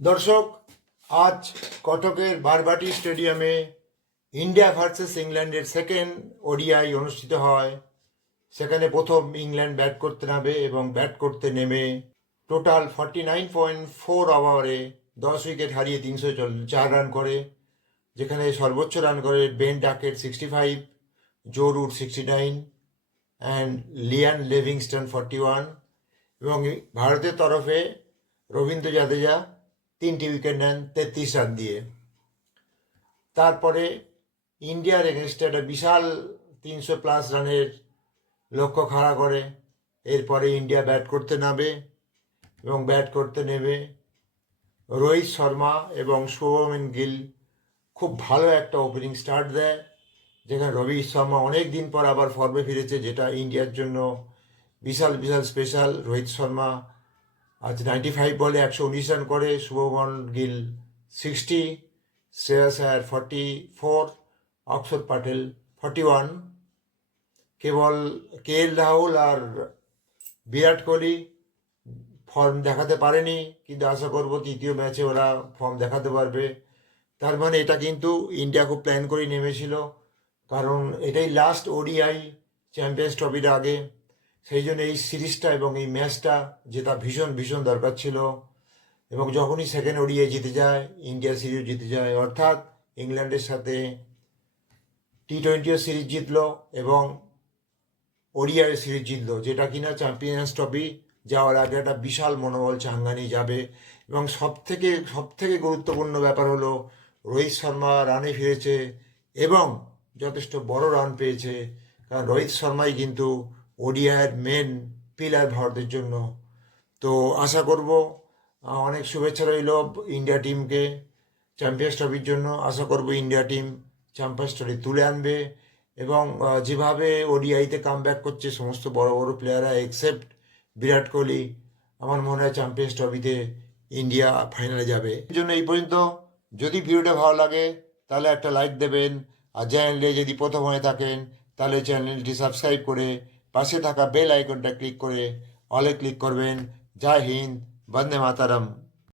দর্শক, আজ কটকের বারবাটি স্টেডিয়ামে ইন্ডিয়া ভার্সেস ইংল্যান্ডের সেকেন্ড ওডিআই অনুষ্ঠিত হয়। সেখানে প্রথম ইংল্যান্ড ব্যাট করতে নামে এবং ব্যাট করতে নেমে টোটাল 49.4 ওভারে 10 উইকেট হারিয়ে 304 রান করে, যেখানে সর্বোচ্চ রান করে Ben Duckett 65, Joe Root 69 and Liam Livingstone 41, এবং ভারতের তরফে রবীন্দ্র জাদেজা 3টি উইকেট নেন 33 রান দিয়ে। তারপরে ইন্ডিয়ার এগেনস্টে একটা বিশাল 300+ রানের লক্ষ্য খাড়া করে। এরপরে ইন্ডিয়া ব্যাট করতে নামে এবং ব্যাট করতে নেমে রোহিত শর্মা এবং শুভমন গিল খুব ভালো একটা ওপেনিং স্টার্ট দেয়, যেখানে রোহিত শর্মা অনেক দিন পর আবার ফর্মে ফিরেছে, যেটা ইন্ডিয়ার জন্য বিশাল বিশাল স্পেশাল। রোহিত শর্মা আজ 95 বলে 119 রান করে, শুভমন গিল 60, শ্রেয়াস আয়ার 44, অক্ষর প্যাটেল 41। কেবল KL রাহুল আর বিরাট কোহলি ফর্ম দেখাতে পারেনি, কিন্তু আশা করবো তৃতীয় ম্যাচে ওরা ফর্ম দেখাতে পারবে। তার মানে এটা কিন্তু ইন্ডিয়া খুব প্ল্যান করেই নেমেছিল, কারণ এটাই লাস্ট ওডিআই চ্যাম্পিয়ন্স ট্রফির আগে। সেই জন্য এই সিরিজটা এবং এই ম্যাচটা জেতা ভীষণ ভীষণ দরকার ছিল। এবং যখনই সেকেন্ড ওডিআই জিতে যায়, ইন্ডিয়া সিরিজ জিতে যায়, অর্থাৎ ইংল্যান্ডের সাথে T20 সিরিজ জিতলো এবং ওডিআই সিরিজ জিতলো, যেটা কিনা চ্যাম্পিয়ন্স ট্রফি যাওয়ার আগে একটা বিশাল মনোবল চাঙ্গানি যাবে। এবং সবথেকে গুরুত্বপূর্ণ ব্যাপার হলো রোহিত শর্মা রানে ফিরেছে এবং যথেষ্ট বড় রান পেয়েছে, কারণ রোহিত শর্মাই কিন্তু ওডিআইয়ের মেন পিলার ভারতের জন্য। তো আশা করব, অনেক শুভেচ্ছা রইল ইন্ডিয়া টিমকে চ্যাম্পিয়ন্স ট্রফির জন্য। আশা করব ইন্ডিয়া টিম চ্যাম্পিয়ন্স ট্রফি তুলে আনবে এবং যেভাবে ওডিআইতে কামব্যাক করছে সমস্ত বড় বড় প্লেয়াররা এক্সেপ্ট বিরাট কোহলি, আমার মনে হয় চ্যাম্পিয়ন্স ট্রফিতে ইন্ডিয়া ফাইনালে যাবে। এই জন্য এই পর্যন্ত। যদি ভিডিওটা ভালো লাগে তাহলে একটা লাইক দেবেন, আর চ্যানেলে যদি প্রথম হয়ে থাকেন তাহলে চ্যানেলটি সাবস্ক্রাইব করে পাশে থাকা বেল আইকনটা ক্লিক করে অলে ক্লিক করবেন। জয় হিন্দ, বন্দে মাতারম।